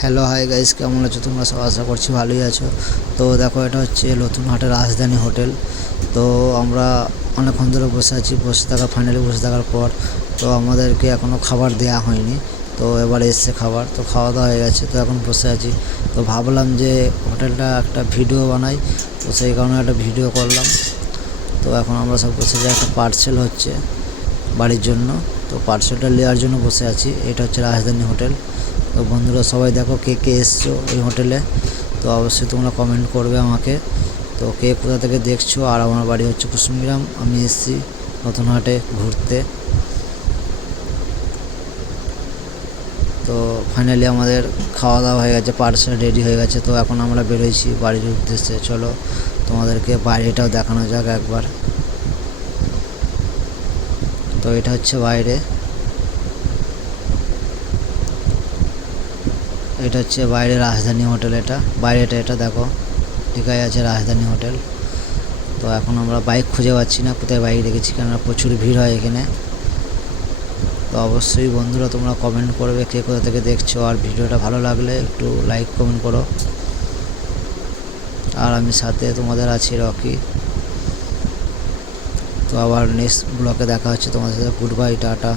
Hello hi guys, কেমন আছো তোমরা সব? আশা করছি ভালোই আছো। তো দেখো, এটা হচ্ছে নতুন হাটের রাজধানী হোটেল। তো আমরা অনেকক্ষণ ধরে ফাইনালি বসে থাকার পর তো আমাদেরকে এখনও খাবার দেওয়া হয়নি। তো এবার এসছে খাবার, তো খাওয়া দাওয়া হয়ে গেছে, তো এখন বসে আছি। তো ভাবলাম যে হোটেলটা একটা ভিডিও বানাই, তো সেই কারণে একটা ভিডিও করলাম। তো এখন আমরা সব বসে যে একটা পার্সেল হচ্ছে বাড়ির জন্য, তো পার্সেলটা নেওয়ার জন্য বসে আছি। এটা হচ্ছে রাজধানী হোটেল। তো বন্ধুরা সবাই দেখো কে কে এসছো এই হোটেলে, তো অবশ্যই তোমরা কমেন্ট করবে আমাকে। তো কে কোথা থেকে দেখছো। আর আমার বাড়ি হচ্ছে কুসুমগ্রাম, আমি এসেছি নতুন হাটে ঘুরতে। তো ফাইনালি আমাদের খাওয়া দাওয়া হয়ে গেছে, পার্সেল রেডি হয়ে গেছে। তো এখন আমরা বেরোইছি বাড়ির উদ্দেশ্যে। চলো তোমাদেরকে বাইরেটাও দেখানো যাক একবার। তো এটা হচ্ছে বাইরে, এটা হচ্ছে বাইরে রাজধানী হোটেল। এটা এটা দেখো লেখাই আছে রাজধানী হোটেল। তো এখন আমরা বাইক খুঁজে পাচ্ছি না, কোথায় বাইক রেখেছি, কেননা প্রচুর ভিড় হয় এখানে। তো অবশ্যই বন্ধুরা তোমরা কমেন্ট করবে কে কোথা থেকে দেখছো, আর ভিডিওটা ভালো লাগলে একটু লাইক কমেন্ট করো। আর আমি সাথে তোমাদের আছি রকি। তো আবার নেক্সট ব্লগে দেখা হচ্ছে তোমাদের সাথে। Good bye, tata.